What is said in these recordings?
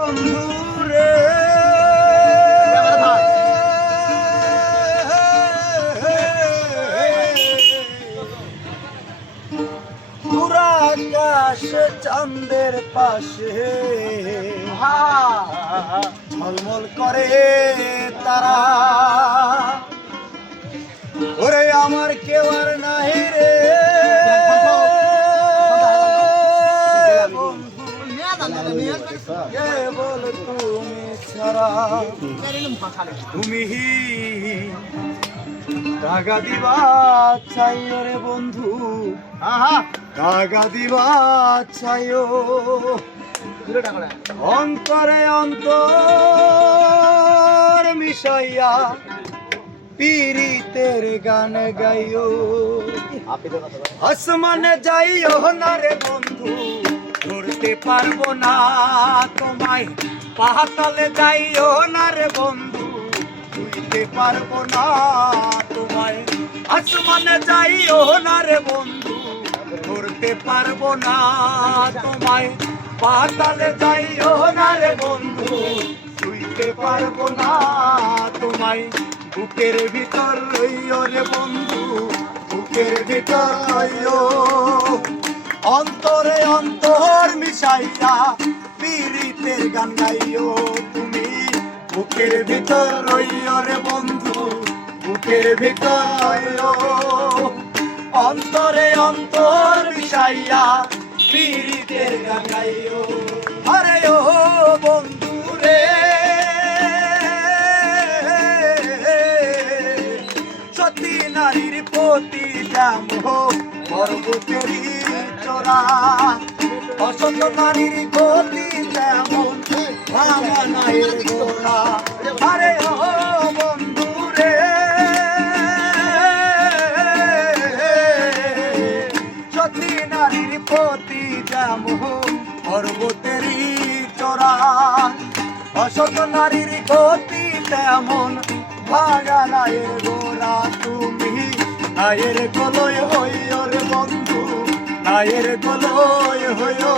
বন্ধুরে পুরা আকাশ চাঁদের পাশে ঝলমল করে তারা। ওরে আমার কেউ আর নাই রে কেবল তুমি ছাড়া। তুমি টাকা দিবা চাইও রে বন্ধু, টাকা দিবা চাইও অন্তরে অন্তর মিশাইয়া পীড়িতের গান গাইও। আসমানে যাইও না রে বন্ধু, ধরতে পারবো না তোমায়। পাতালে যাইও না রে বন্ধু, ধরতে পারবো না তোমায়। আসমানে যাইও না রে বন্ধু, ধরতে পারবো না তোমায়। পাতালে যাইও না রে বন্ধু, ধরতে পারবো না তোমায়। বুকের ভিতর রইও রে বন্ধু, বুকের ভিতর রইও অন্তরে অন্তর মিশাইয়া পীড়িতের গান গাইও। তুমি বুকের ভিতর রইও রে বন্ধু, বুকের ভিতর রইও অন্তরে অন্তর মিশাইয়া পীড়িতের গান গাইও। আরে ও বন্ধু রে সতী নারীর প্রতি যেমন পর্বতেরই চোরা, অসত নারীর গতি যেমন ভাঙা নায়ের গোড়া। আরে ও বন্ধু রে সতী নারীর প্রতি যেমন পর্বতেরই চোরা, অসত নারীর গতি তেমন ভাঙা নায়ের গোড়া। তুমি নায়ের গলয় হইও রে বন্ধু, নায়ের গলয় হইও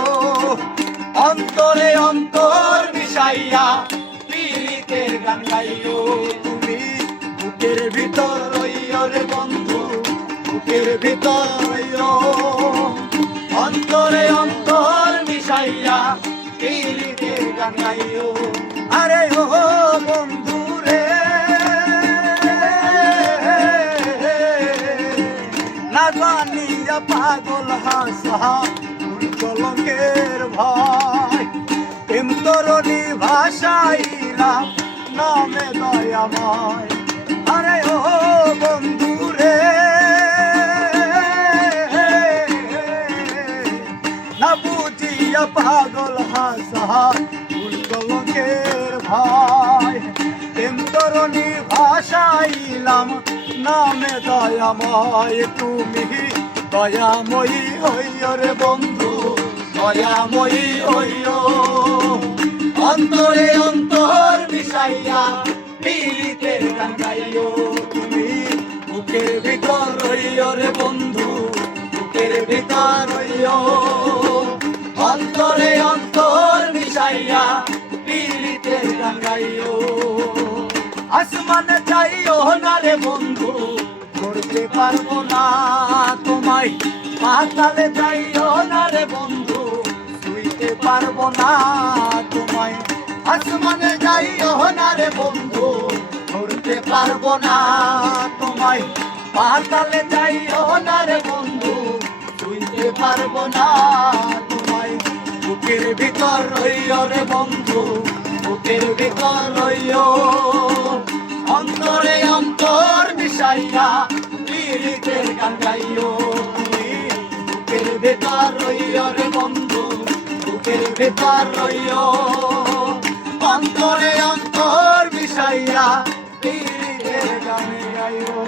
অন্তরে অন্তর মিশাইয়া পীড়িতের গান গাইও। তুমি বুকের ভিতর রইও রে বন্ধু, বুকের ভিতর রইও অন্তরে অন্তর মিশাইয়া পীড়িতের গান গাইও। আরে ও বন্ধু রে না জানিয়া পাগল হাসা কলঙ্কের ভয়। প্রেম তরণী ভাষাইলাম নামে দয়াময়। আরে ও বন্ধু রে না বুঝিয়া পাগল হাসা কলঙ্কের ভয়। প্রেম তরণী ভাষাইলাম নামে দয়াময়। তুমি দয়াময়ী হইও রে বন্ধু, দয়াময়ী হইও অন্তরে অন্তর মিশাইয়া পীড়িতের গান গাইও। তুমি বুকের ভিতর রইও রে বন্ধু, বুকের ভিতর রইও অন্তরে অন্তর মিশাইয়া পীড়িতের গান গাইও। আসমানে যাইও না রে বন্ধু, ধরতে পারবো না তোমায়। পাতালে যাইও না রে বন্ধু, শুইতে পারবো না তোমায়। আসমানে যাইও না রে বন্ধু, ধরতে পারবো না তোমায়। পাতালে যাইও না রে বন্ধু, শুইতে পারবো না তোমায়। বুকের ভিতর রইও রে বন্ধু, বুকের ভিতর রইও অন্তরে অন্তর মিশাইয়া পীড়িতের গান গাইও। তুমি বুকের ভিতর রইও রে বন্ধু, বুকের ভিতর রইও অন্তরে অন্তর মিশাইয়া পীড়িতের গান গাইও।